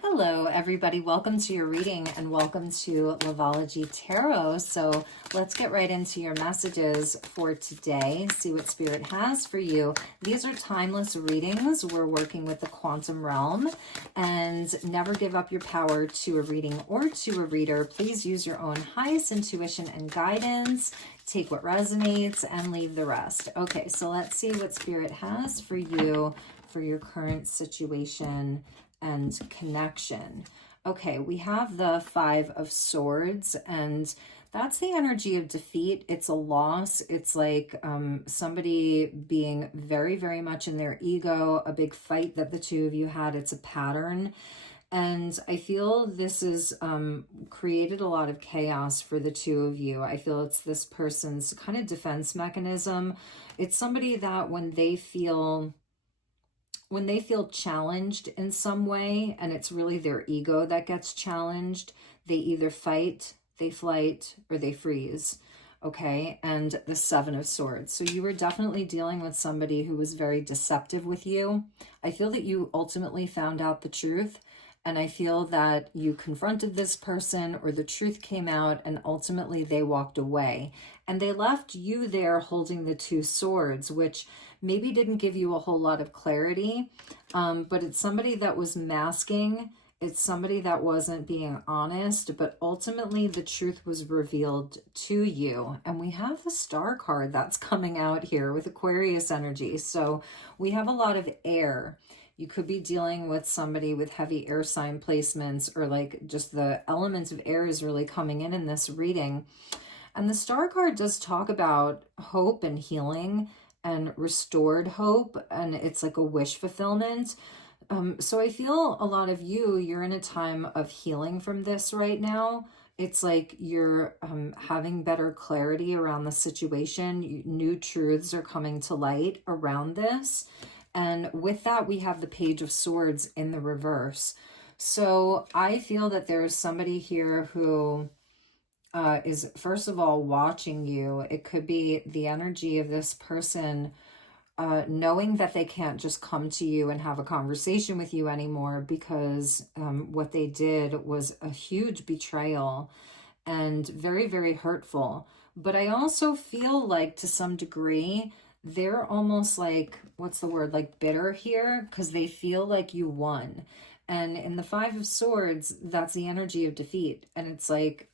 Hello, everybody. Welcome to your reading and welcome to Loveology Tarot. So let's get right into your messages for today. See what Spirit has for you. These are timeless readings. We're working with the quantum realm, and never give up your power to a reading or to a reader. Please use your own highest intuition and guidance. Take what resonates and leave the rest. Okay, so let's see what Spirit has for you for your current situation and connection. Okay, we have the Five of Swords, and that's the energy of defeat. It's a loss. It's like somebody being very, very much in their ego, a big fight that the two of you had. It's a pattern. And I feel this has created a lot of chaos for the two of you. I feel it's this person's kind of defense mechanism. It's somebody that when they feel challenged in some way, and it's really their ego that gets challenged, they either fight, they flight, or they freeze. Okay, and the Seven of Swords. So you were definitely dealing with somebody who was very deceptive with you. I feel that you ultimately found out the truth, and I feel that you confronted this person, or the truth came out, and ultimately they walked away. And they left you there holding the two swords, which maybe didn't give you a whole lot of clarity, but it's somebody that was masking. It's somebody that wasn't being honest, but ultimately the truth was revealed to you. And we have the Star card that's coming out here with Aquarius energy. So we have a lot of air. You could be dealing with somebody with heavy air sign placements, or like just the element of air is really coming in this reading. And the Star card does talk about hope and healing and restored hope, and it's like a wish fulfillment. So I feel a lot of you're in a time of healing from this right now. It's like you're having better clarity around the situation. New truths are coming to light around this. And with that, we have the Page of Swords in the reverse. So I feel that there's somebody here who is, first of all, watching you. It could be the energy of this person knowing that they can't just come to you and have a conversation with you anymore, because what they did was a huge betrayal and very, very hurtful. But I also feel like to some degree, they're almost like, what's the word, like bitter here, because they feel like you won. And in the Five of Swords, that's the energy of defeat. And it's like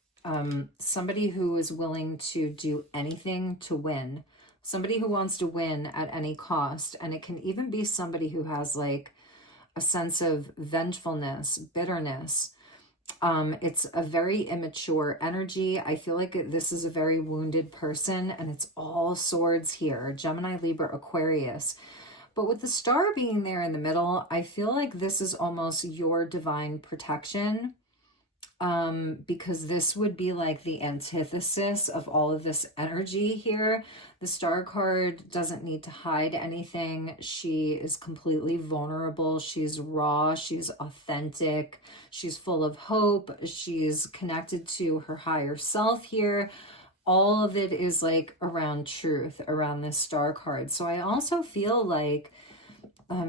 somebody who is willing to do anything to win. Somebody who wants to win at any cost. And it can even be somebody who has like a sense of vengefulness, bitterness. It's a very immature energy. I feel like this is a very wounded person, and it's all swords here. Gemini, Libra, Aquarius. But with the Star being there in the middle, I feel like this is almost your divine protection. Because this would be like the antithesis of all of this energy here. The Star card doesn't need to hide anything. She is completely vulnerable. She's raw. She's authentic. She's full of hope. She's connected to her higher self here. All of it is like around truth, around this Star card. So I also feel like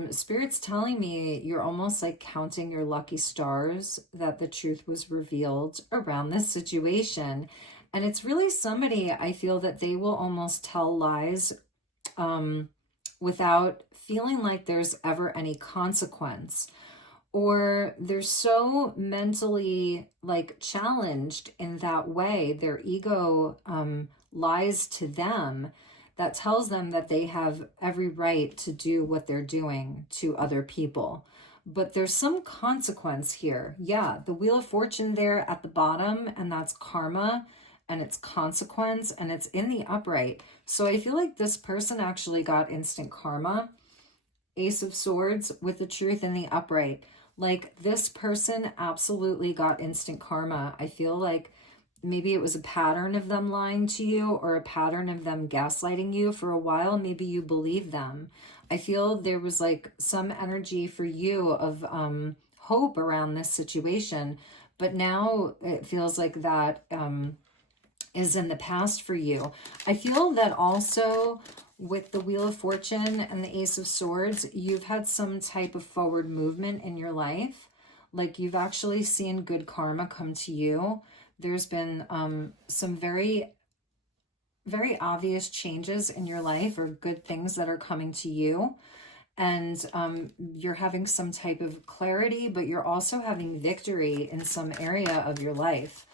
Spirit's telling me you're almost like counting your lucky stars that the truth was revealed around this situation. And it's really somebody, I feel that they will almost tell lies without feeling like there's ever any consequence. Or they're so mentally like challenged in that way, their ego lies to them, that tells them that they have every right to do what they're doing to other people. But there's some consequence here. Yeah, the Wheel of Fortune there at the bottom, and that's karma, and it's consequence, and it's in the upright. So I feel like this person actually got instant karma. Ace of Swords with the truth in the upright. Like, this person absolutely got instant karma. I feel like maybe it was a pattern of them lying to you, or a pattern of them gaslighting you for a while. Maybe you believe them. I feel there was like some energy for you of hope around this situation, but now it feels like that is in the past for you. I feel that also with the Wheel of Fortune and the Ace of Swords, you've had some type of forward movement in your life. Like you've actually seen good karma come to you. There's been some very, very obvious changes in your life or good things that are coming to you. And you're having some type of clarity, but you're also having victory in some area of your life.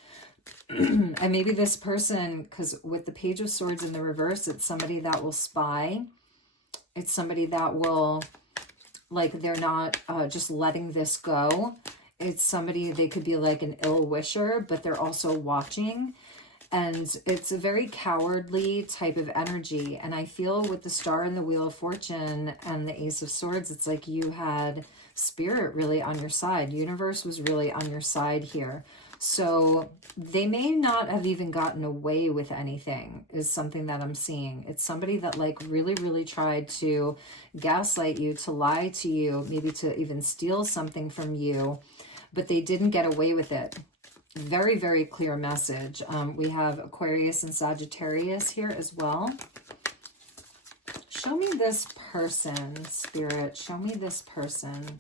And maybe this person, because with the Page of Swords in the reverse, it's somebody that will spy. It's somebody that will, like, they're not just letting this go. It's somebody, they could be like an ill wisher, but they're also watching. And it's a very cowardly type of energy. And I feel with the Star and the Wheel of Fortune and the Ace of Swords, it's like you had Spirit really on your side. Universe was really on your side here. So they may not have even gotten away with anything, is something that I'm seeing. It's somebody that like really, really tried to gaslight you, to lie to you, maybe to even steal something from you, but they didn't get away with it. Very, very clear message. We have Aquarius and Sagittarius here as well. Show me this person, Spirit. Show me this person.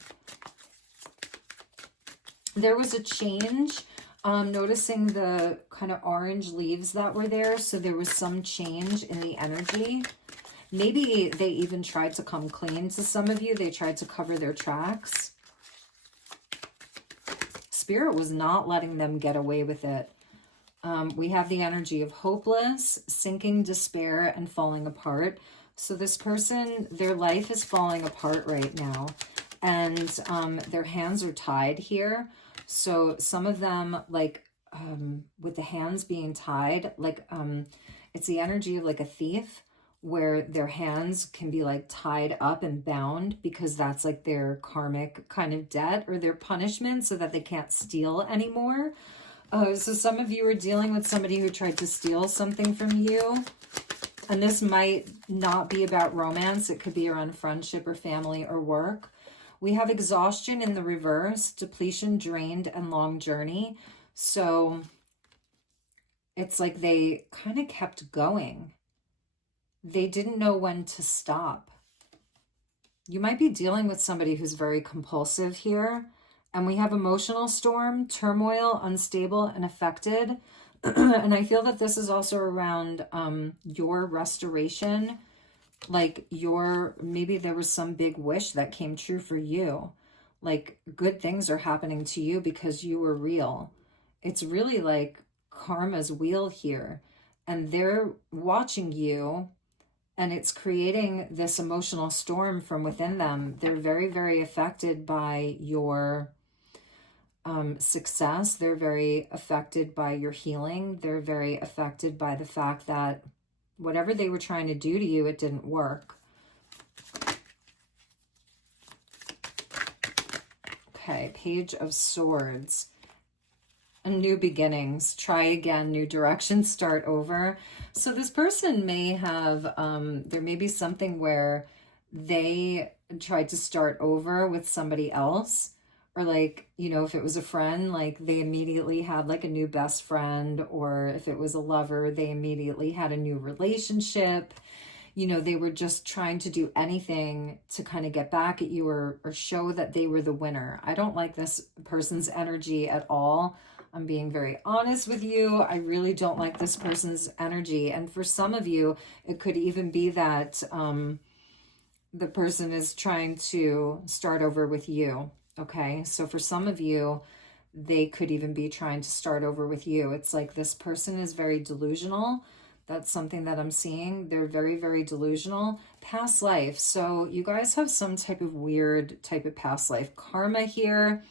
There was a change. Noticing the kind of orange leaves that were there. So there was some change in the energy. Maybe they even tried to come clean to some of you. They tried to cover their tracks. Spirit was not letting them get away with it. We have the energy of hopeless, sinking, despair, and falling apart. So this person, their life is falling apart right now. And their hands are tied here. So some of them, like with the hands being tied, like it's the energy of like a thief, where their hands can be like tied up and bound because that's like their karmic kind of debt or their punishment, so that they can't steal anymore. So some of you are dealing with somebody who tried to steal something from you. And this might not be about romance. It could be around friendship or family or work. We have exhaustion in the reverse, depletion, drained, and long journey. So it's like they kind of kept going. They didn't know when to stop. You might be dealing with somebody who's very compulsive here. And we have emotional storm, turmoil, unstable, and affected. And I feel that this is also around your restoration. Like maybe there was some big wish that came true for you. Like good things are happening to you because you were real. It's really like karma's wheel here. And they're watching you. And it's creating this emotional storm from within them. They're very, very affected by your success. They're very affected by your healing. They're very affected by the fact that whatever they were trying to do to you, it didn't work. Okay, Page of Swords. New beginnings, try again, new direction, start over. So this person may have, there may be something where they tried to start over with somebody else, or like, you know, if it was a friend, like they immediately had like a new best friend, or if it was a lover, they immediately had a new relationship. You know, they were just trying to do anything to kind of get back at you or show that they were the winner. I don't like this person's energy at all. I'm being very honest with you. I really don't like this person's energy. And for some of you, it could even be that the person is trying to start over with you. Okay, so for some of you, they could even be trying to start over with you. It's like this person is very delusional. That's something that I'm seeing. They're very, very delusional. Past life. So you guys have some type of weird type of past life karma here.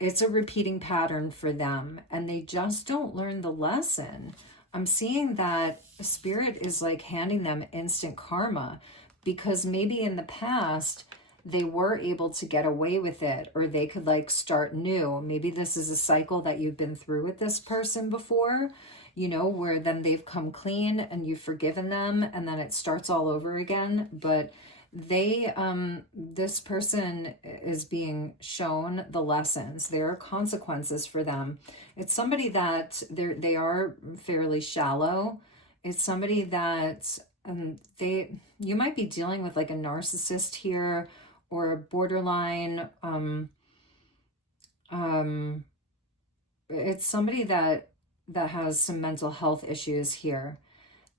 It's a repeating pattern for them, and they just don't learn the lesson. I'm seeing that Spirit is like handing them instant karma, because maybe in the past they were able to get away with it, or they could like start new. Maybe this is a cycle that you've been through with this person before, you know, where then they've come clean and you've forgiven them, and then it starts all over again. But they this person is being shown the lessons. There are consequences for them. It's somebody that they are fairly shallow. It's somebody that you might be dealing with like a narcissist here, or a borderline Um, it's somebody that has some mental health issues here.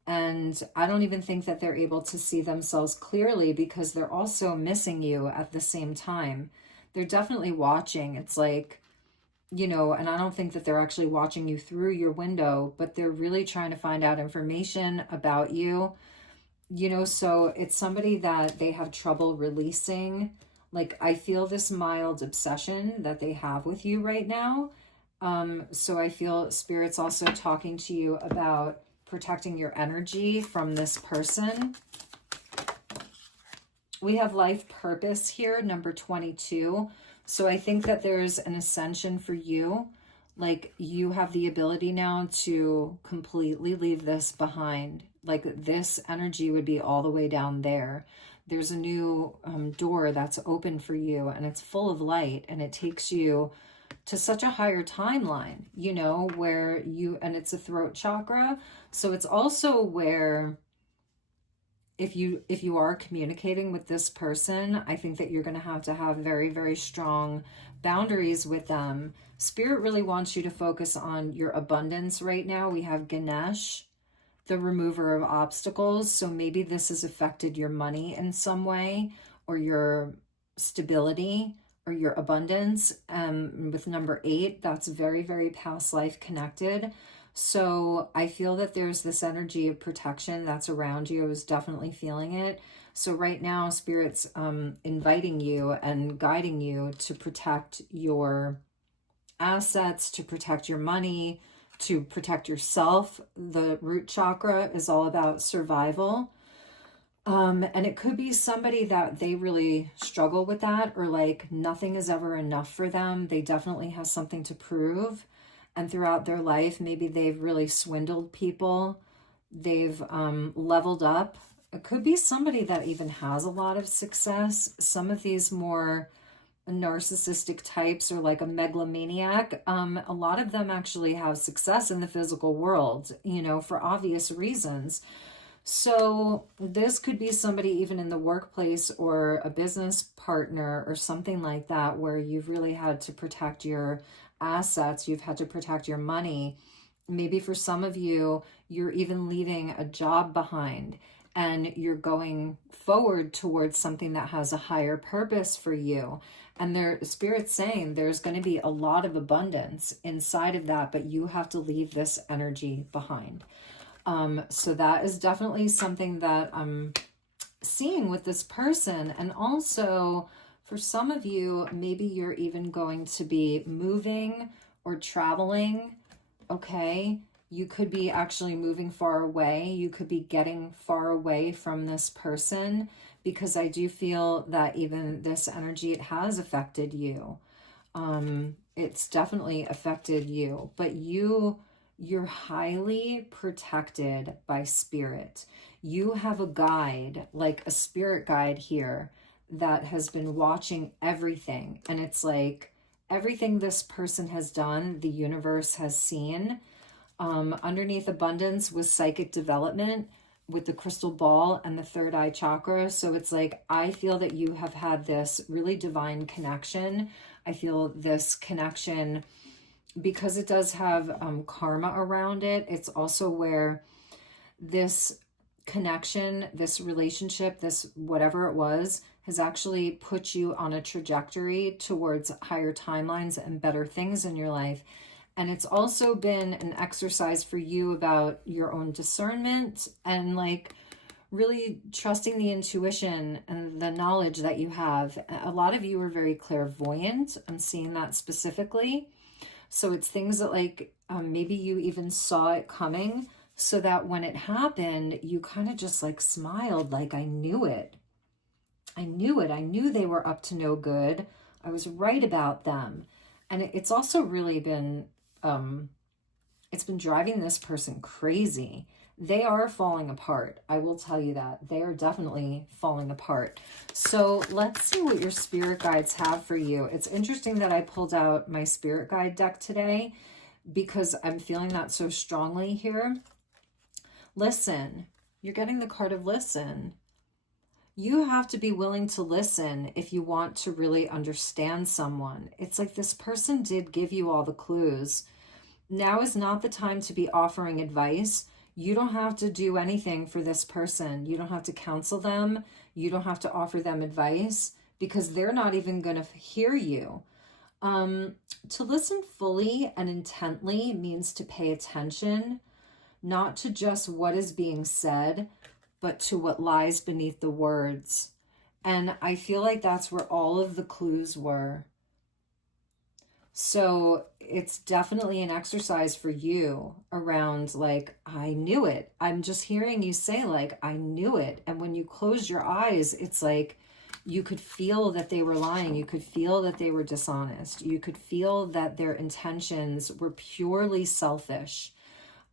And I don't even think that they're able to see themselves clearly because they're also missing you at the same time. They're definitely watching. It's like, you know, and I don't think that they're actually watching you through your window, but they're really trying to find out information about you, you know. So it's somebody that they have trouble releasing. Like, I feel this mild obsession that they have with you right now. So I feel Spirit's also talking to you about protecting your energy from this person. We have life purpose here, number 22. So I think that there's an ascension for you. Like, you have the ability now to completely leave this behind. Like, this energy would be all the way down there. There's a new door that's open for you, and it's full of light, and it takes you to such a higher timeline, you know, where you, and it's a throat chakra. So it's also where if you are communicating with this person, I think that you're going to have very, very strong boundaries with them. Spirit really wants you to focus on your abundance right now. We have Ganesh, the remover of obstacles. So maybe this has affected your money in some way, or your stability, or your abundance. With number 8, that's very, very past life connected. So I feel that there's this energy of protection that's around you. I was definitely feeling it. So right now, Spirit's inviting you and guiding you to protect your assets, to protect your money, to protect yourself. The root chakra is all about survival. And it could be somebody that they really struggle with that, or like nothing is ever enough for them. They definitely have something to prove. And throughout their life, maybe they've really swindled people. They've leveled up. It could be somebody that even has a lot of success. Some of these more narcissistic types, or like a megalomaniac, a lot of them actually have success in the physical world, you know, for obvious reasons. So this could be somebody even in the workplace, or a business partner or something like that, where you've really had to protect your assets, you've had to protect your money. Maybe for some of you, you're even leaving a job behind, and you're going forward towards something that has a higher purpose for you. And their Spirit's saying there's going to be a lot of abundance inside of that, but you have to leave this energy behind. So that is definitely something that I'm seeing with this person. And also, for some of you, maybe you're even going to be moving or traveling, okay? You could be actually moving far away. You could be getting far away from this person, because I do feel that even this energy, it has affected you. It's definitely affected you, but you're highly protected by Spirit. You have a guide, like a spirit guide here, that has been watching everything. And it's like everything this person has done, the universe has seen. Underneath abundance was psychic development with the crystal ball and the third eye chakra. So it's like, I feel that you have had this really divine connection. I feel this connection, because it does have karma around it. It's also where this connection, this relationship, this whatever it was, has actually put you on a trajectory towards higher timelines and better things in your life. And it's also been an exercise for you about your own discernment, and like really trusting the intuition and the knowledge that you have. A lot of you are very clairvoyant. I'm seeing that specifically. So it's things that like maybe you even saw it coming, so that when it happened, you kind of just like smiled, like, I knew it. I knew it. I knew they were up to no good. I was right about them. And it's also really been, it's been driving this person crazy. They are falling apart. I will tell you that. They are definitely falling apart. So let's see what your spirit guides have for you. It's interesting that I pulled out my spirit guide deck today, because I'm feeling that so strongly here. Listen. You're getting the card of listen. You have to be willing to listen if you want to really understand someone. It's like this person did give you all the clues. Now is not the time to be offering advice. You don't have to do anything for this person. You don't have to counsel them. You don't have to offer them advice because they're not even going to hear you. To listen fully and intently means to pay attention, not to just what is being said, but to what lies beneath the words. And I feel like that's where all of the clues were. So it's definitely an exercise for you around like, I knew it. I'm just hearing you say like, I knew it. And when you close your eyes, it's like you could feel that they were lying. You could feel that they were dishonest. You could feel that their intentions were purely selfish.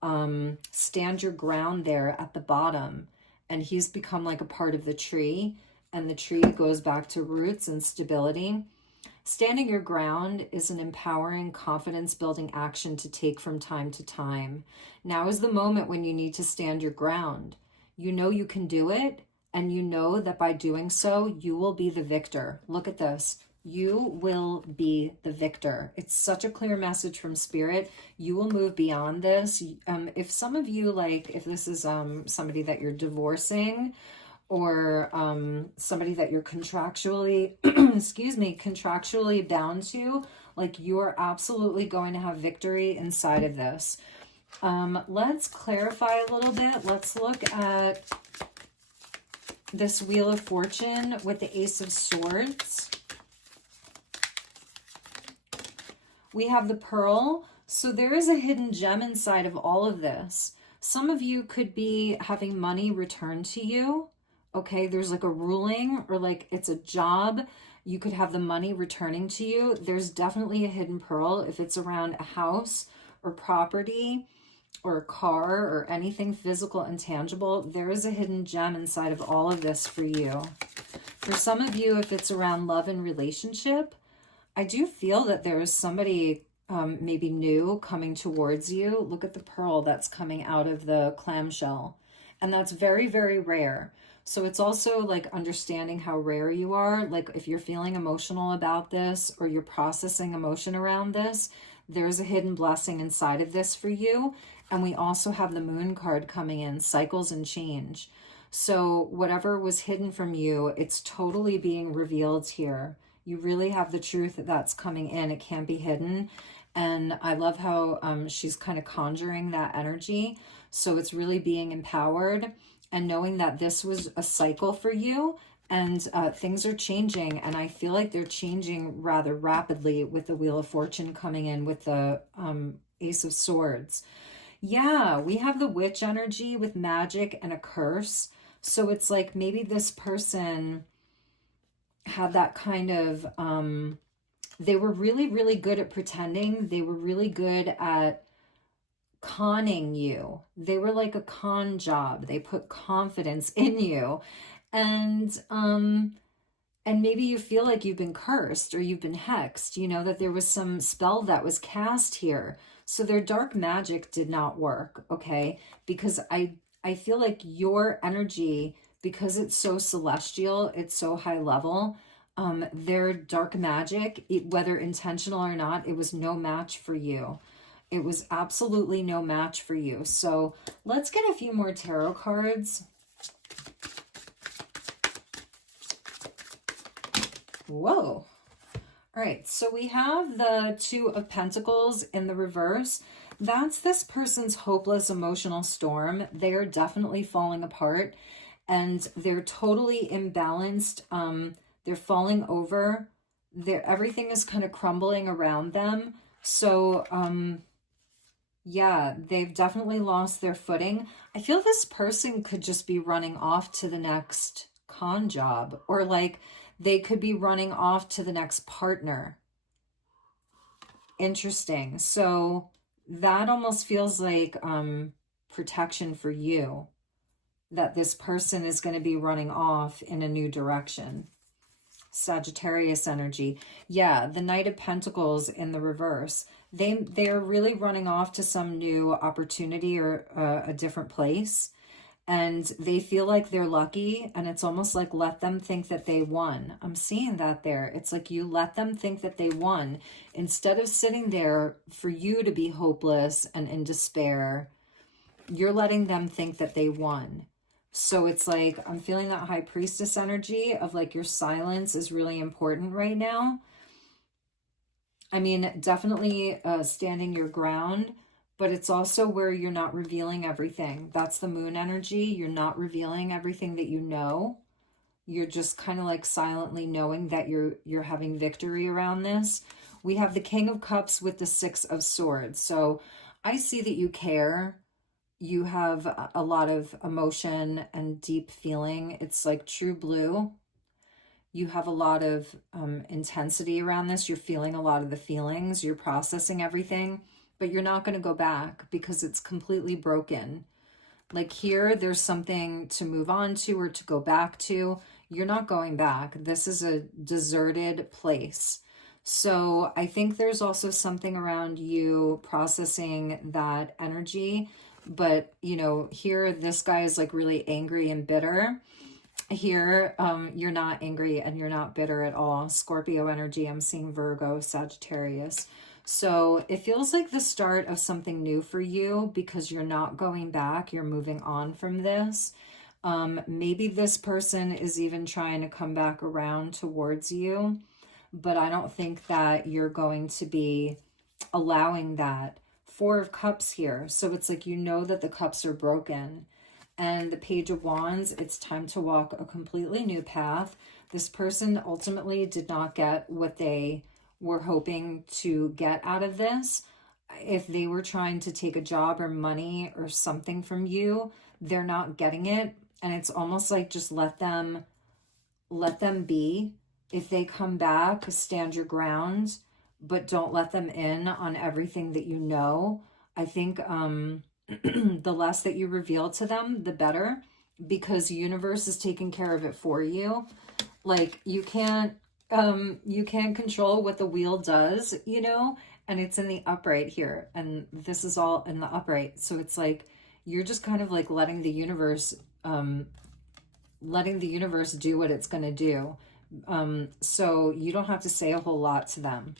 Stand your ground there at the bottom. And he's become like a part of the tree. And the tree goes back to roots and stability. Standing your ground is an empowering, confidence-building action to take from time to time. Now is the moment when you need to stand your ground. You know you can do it, and you know that by doing so, you will be the victor. Look at this. You will be the victor. It's such a clear message from Spirit. You will move beyond this. If some of you, like, if this is somebody that you're divorcing, or somebody that you're contractually, contractually bound to, like you are absolutely going to have victory inside of this. Let's clarify a little bit. Let's look at this Wheel of Fortune with the Ace of Swords. We have the Pearl. So there is a hidden gem inside of all of this. Some of you could be having money returned to you. Okay, there's like a ruling or like it's a job. You could have the money returning to you. There's definitely a hidden pearl if it's around a house or property or a car or anything physical and tangible. There is a hidden gem inside of all of this for you. For some of you, if it's around love and relationship, I do feel that there is somebody maybe new coming towards you. Look at the pearl that's coming out of the clamshell. And that's very, very rare. So it's also like understanding how rare you are. Like if you're feeling emotional about this or you're processing emotion around this, there's a hidden blessing inside of this for you. And we also have the Moon card coming in, cycles and change. So whatever was hidden from you, it's totally being revealed here. You really have the truth that's coming in. It can't be hidden. And I love how she's kind of conjuring that energy. So it's really being empowered and knowing that this was a cycle for you and things are changing. And I feel like they're changing rather rapidly with the Wheel of Fortune coming in with the Ace of Swords. Yeah, we have the witch energy with magic and a curse. So it's like maybe this person had that kind of, they were really, really good at pretending. They were really good at conning you. They were like a con job. They put confidence in you. And maybe you feel like you've been cursed or you've been hexed, you know, that there was some spell that was cast here. So their dark magic did not work, okay? Because I feel like your energy, because it's so celestial, it's so high level, their dark magic, whether intentional or not, it was no match for you. It was absolutely no match for you. So let's get a few more tarot cards. Whoa. All right, so we have the Two of Pentacles in the reverse. That's this person's hopeless emotional storm. They are definitely falling apart and they're totally imbalanced. They're falling over. Everything is kind of crumbling around them. So, yeah, they've definitely lost their footing. I feel this person could just be running off to the next con job, or like they could be running off to the next partner. Interesting. So that almost feels like protection for you, that this person is going to be running off in a new direction. Sagittarius energy. Yeah, the Knight of Pentacles in the reverse. They're really running off to some new opportunity or a different place. and they feel like they're lucky, and it's almost like let them think that they won. I'm seeing that there. It's like you let them think that they won instead of sitting there for you to be hopeless and in despair. You're letting them think that they won. So it's like I'm feeling that high priestess energy of like your silence is really important right now. I mean, definitely standing your ground, but it's also where you're not revealing everything. That's the moon energy. You're not revealing everything that you know. You're just kind of like silently knowing that you're having victory around this. We have the King of Cups with the Six of Swords. So I see that you care. You have a lot of emotion and deep feeling. It's like true blue. You have a lot of intensity around this. You're feeling a lot of the feelings. You're processing everything, but you're not going to go back because it's completely broken. Like here, there's something to move on to or to go back to. You're not going back. This is a deserted place. So I think there's also something around you processing that energy. But, you know, here, this guy is like really angry and bitter. Here, you're not angry and you're not bitter at all. Scorpio energy, I'm seeing Virgo, Sagittarius. So it feels like the start of something new for you because you're not going back. You're moving on from this. Maybe this person is even trying to come back around towards you, but I don't think that you're going to be allowing that. Four of Cups here. So it's like you know that the cups are broken. And the Page of Wands, it's time to walk a completely new path. This person ultimately did not get what they were hoping to get out of this. If they were trying to take a job or money or something from you, they're not getting it. And it's almost like just let them be. If they come back, stand your ground, but don't let them in on everything that you know. I think the less that you reveal to them, the better, because the universe is taking care of it for you. Like you can't control what the wheel does, you know, and it's in the upright here, and this is all in the upright. So it's like you're just kind of like letting the universe do what it's going to do. So you don't have to say a whole lot to them.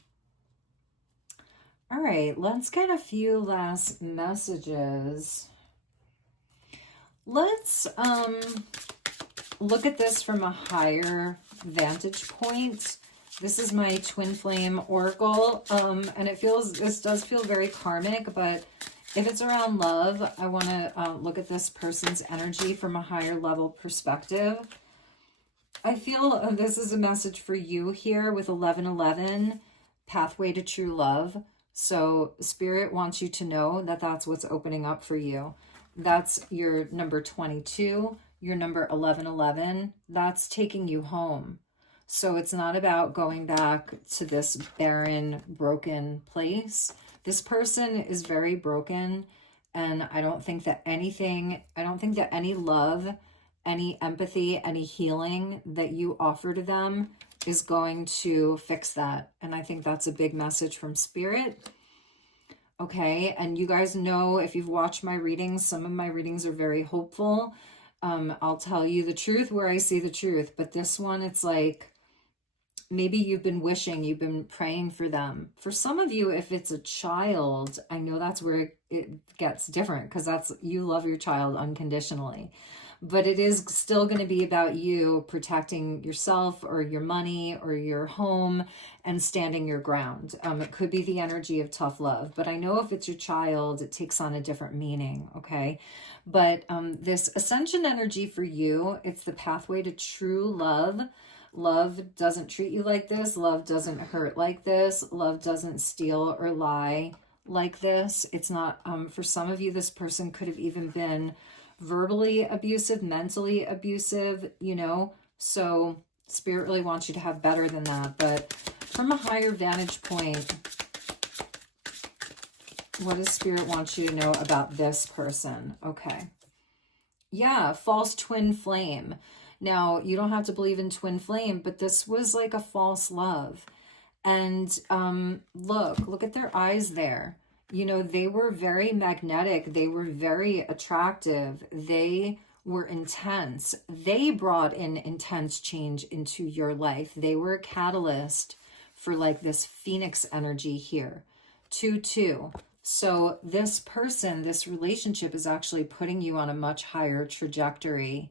All right, let's get a few last messages. Let's look at this from a higher vantage point. This is my twin flame oracle, and this does feel very karmic, but if it's around love, I want to look at this person's energy from a higher level perspective. I feel this is a message for you here with 1111, pathway to true love. So Spirit wants you to know that that's what's opening up for you. That's your number 22, your number 1111. That's taking you home. So it's not about going back to this barren, broken place. This person is very broken, and I don't think that any love, any empathy, any healing that you offer to them is going to fix that. And I think that's a big message from Spirit. Okay, and you guys know, if you've watched my readings, some of my readings are very hopeful. I'll tell you the truth where I see the truth, but this one, it's like, maybe you've been praying for them. For some of you, if it's a child, I know that's where it gets different, because you love your child unconditionally. But it is still going to be about you protecting yourself or your money or your home and standing your ground. It could be the energy of tough love, but I know if it's your child, it takes on a different meaning, okay? But this ascension energy for you, it's the pathway to true love. Love doesn't treat you like this. Love doesn't hurt like this. Love doesn't steal or lie like this. It's not, for some of you, this person could have even been verbally abusive, mentally abusive, you know, so Spirit really wants you to have better than that. But from a higher vantage point, what does Spirit want you to know about this person? Okay. Yeah, false twin flame. Now, you don't have to believe in twin flame, but this was like a false love. And look at their eyes there. You know, they were very magnetic. They were very attractive. They were intense. They brought in intense change into your life. They were a catalyst for like this phoenix energy here. 2-2. So this person, this relationship is actually putting you on a much higher trajectory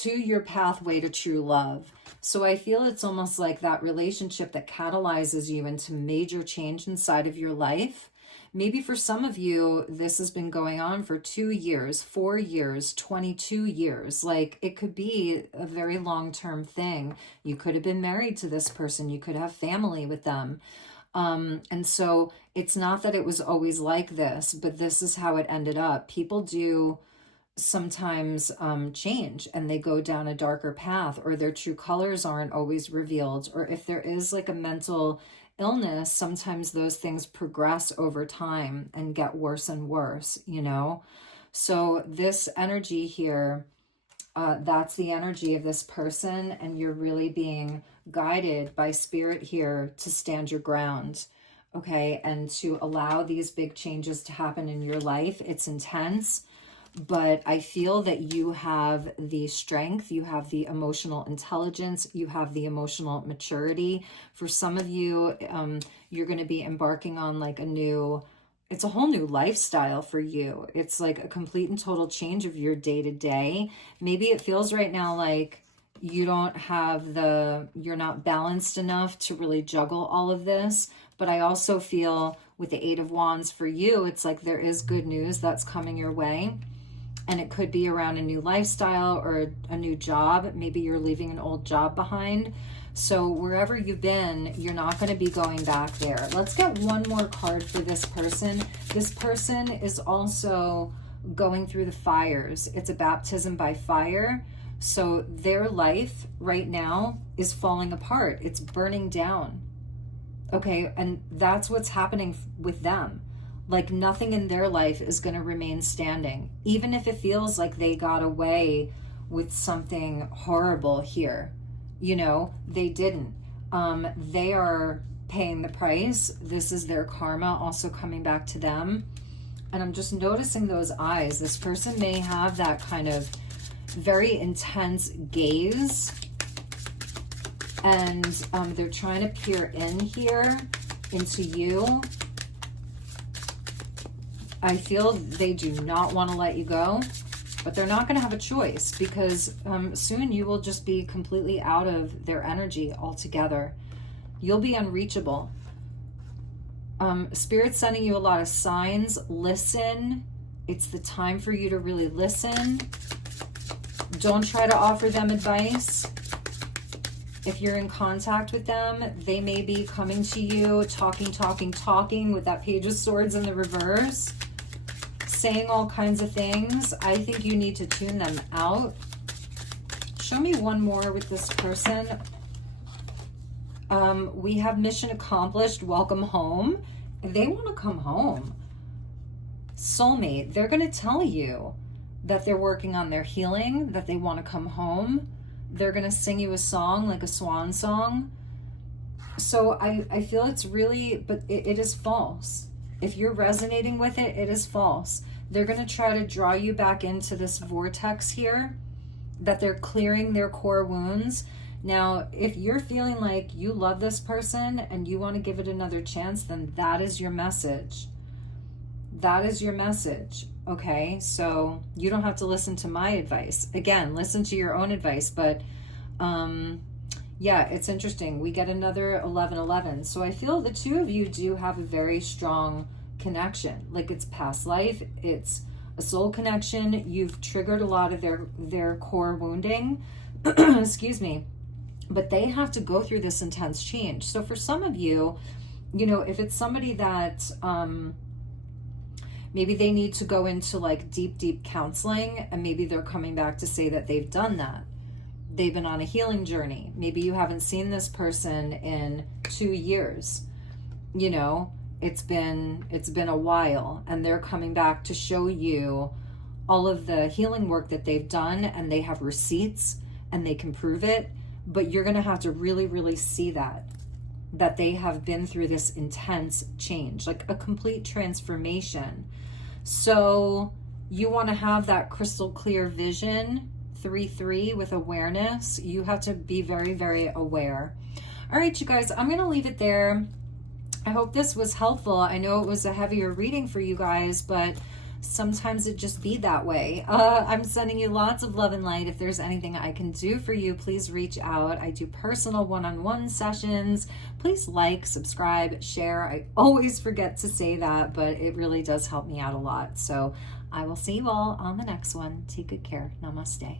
to your pathway to true love. So I feel it's almost like that relationship that catalyzes you into major change inside of your life. Maybe for some of you, this has been going on for 2 years, 4 years, 22 years. Like, it could be a very long-term thing. You could have been married to this person. You could have family with them. And so it's not that it was always like this, but this is how it ended up. People do sometimes change, and they go down a darker path, or their true colors aren't always revealed. Or if there is like a mental illness, sometimes those things progress over time and get worse and worse, you know? So this energy here, that's the energy of this person, and you're really being guided by spirit here to stand your ground, okay? And to allow these big changes to happen in your life. It's intense, but I feel that you have the strength, you have the emotional intelligence, you have the emotional maturity. For some of you, you're going to be embarking on like it's a whole new lifestyle for you. It's like a complete and total change of your day-to-day. Maybe it feels right now like you're not balanced enough to really juggle all of this. But I also feel with the 8 of Wands for you, it's like there is good news that's coming your way. And it could be around a new lifestyle or a new job. Maybe you're leaving an old job behind. So wherever you've been, you're not going to be going back there. Let's get one more card for this person. This person is also going through the fires. It's a baptism by fire. So their life right now is falling apart. It's burning down. Okay, and that's what's happening with them. Like nothing in their life is going to remain standing, even if it feels like they got away with something horrible here. You know, they didn't. They are paying the price. This is their karma also coming back to them. And I'm just noticing those eyes. This person may have that kind of very intense gaze, and they're trying to peer in here into you. I feel they do not want to let you go, but they're not going to have a choice, because soon you will just be completely out of their energy altogether. You'll be unreachable. Spirit's sending you a lot of signs. Listen. It's the time for you to really listen. Don't try to offer them advice. If you're in contact with them, they may be coming to you, talking with that Page of Swords in the reverse, saying all kinds of things. I think you need to tune them out. Show me one more with this person. We have mission accomplished. Welcome home. They want to come home. Soulmate, they're going to tell you that they're working on their healing, that they want to come home. They're going to sing you a song, like a swan song. So I feel it's really, but it is false. If you're resonating with it, it is false. They're going to try to draw you back into this vortex here, that they're clearing their core wounds. Now, if you're feeling like you love this person and you want to give it another chance, then that is your message. That is your message. Okay, so you don't have to listen to my advice. Again, listen to your own advice. But yeah, it's interesting. We get another 1111. So I feel the two of you do have a very strong connection. Like it's past life. It's a soul connection. You've triggered a lot of their core wounding. Excuse me. But they have to go through this intense change. So for some of you, you know, if it's somebody that maybe they need to go into like deep counseling, and maybe they're coming back to say that they've done that. They've been on a healing journey. Maybe you haven't seen this person in 2 years. You know, it's been a while, and they're coming back to show you all of the healing work that they've done, and they have receipts and they can prove it. But you're going to have to really, really see that they have been through this intense change, like a complete transformation. So You want to have that crystal clear vision, 3-3, with awareness. You have to be very, very aware. All right, you guys, I'm going to leave it there. I hope this was helpful. I know it was a heavier reading for you guys, but sometimes it just be that way. I'm sending you lots of love and light. If there's anything I can do for you, please reach out. I do personal one-on-one sessions. Please like, subscribe, share. I always forget to say that, but it really does help me out a lot. So I will see you all on the next one. Take good care. Namaste.